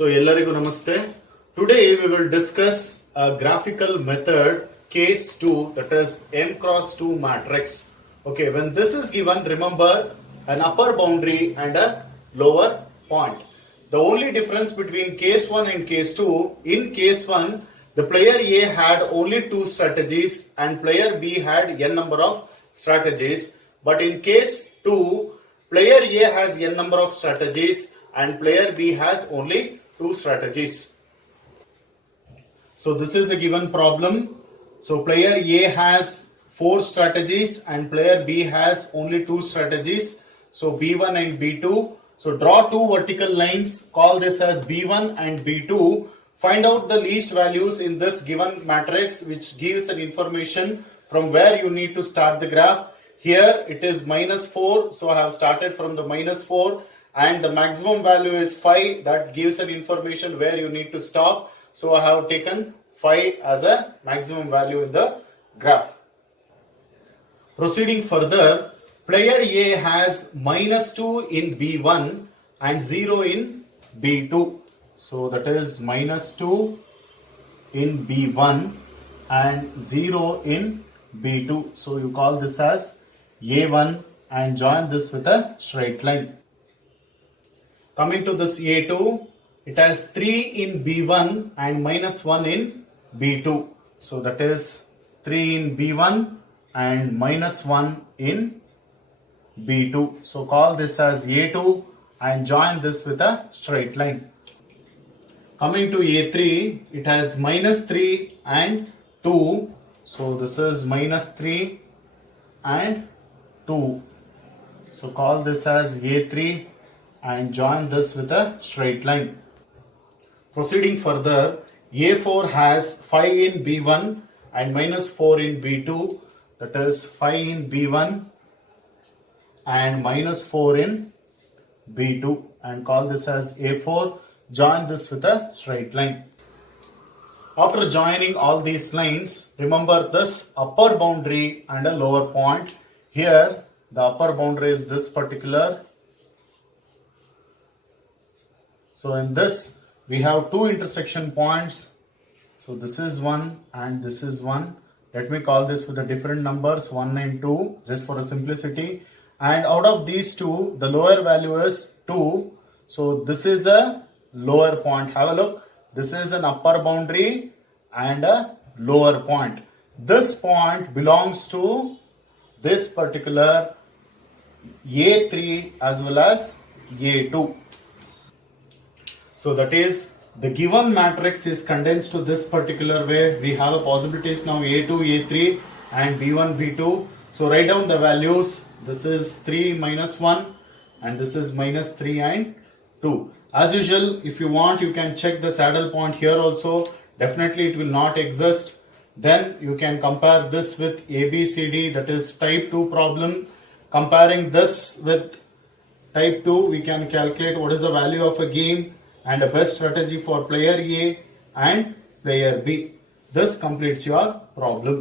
So, ಎಲ್ಲರಿಗೂ ನಮಸ್ತೆ. Today we will discuss a graphical method case 2, that is m cross 2 matrix. Okay, when this is given, remember an upper boundary and a lower point. The only difference between case 1 and case 2, in case 1 the player A had only 2 strategies and player B had n number of strategies, but in case 2 player A has n number of strategies and player B has only 2 strategies. So this is a given problem. So player A has 4 strategies and player B has only 2 strategies. So B1 and B2. So draw 2 vertical lines, call this as B1 and B2. Find out the least values in this given matrix, which gives an information from where you need to start the graph. Here it is -4, so I have started from the -4, and the maximum value is 5. That gives an information where you need to stop. So I have taken 5 as a maximum value in the graph. Proceeding further, player A has -2 in B1 and 0 in B2. So that is -2 in B1 and 0 in B2. So you call this as A1 and join this with a straight line. Coming to this A2, it has 3 in B1 and -1 in B2. So that is 3 in B1 and -1 in B2. So call this as A2 and join this with a straight line. Coming to A3, it has -3 and 2. So this is -3 and 2. So call this as A3 and join this with a straight line. Proceeding further, A4 has 5 in B1 and -4 in B2. That is 5 in B1 and -4 in B2, and call this as A4. Join this with a straight line. After joining all these lines, remember this upper boundary and a lower point. Here the upper boundary is this particular. So in this we have 2 intersection points. So this is 1 and this is 1. Let me call this with the different numbers 1 and 2 just for a simplicity. And out of these 2, the lower value is 2. So this is a lower point. Have a look. This is an upper boundary and a lower point. This point belongs to this particular A3 as well as A2. So that is, the given matrix is condensed to this particular way. We have a possibilities now A2, A3 and B1, B2. So write down the values. This is 3 -1 and this is -3 and 2. As usual, if you want, you can check the saddle point here also. Definitely it will not exist. Then you can compare this with ABCD, that is type 2 problem. Comparing this with type 2, we can calculate what is the value of a game and a best strategy for player A and player B. This completes your problem.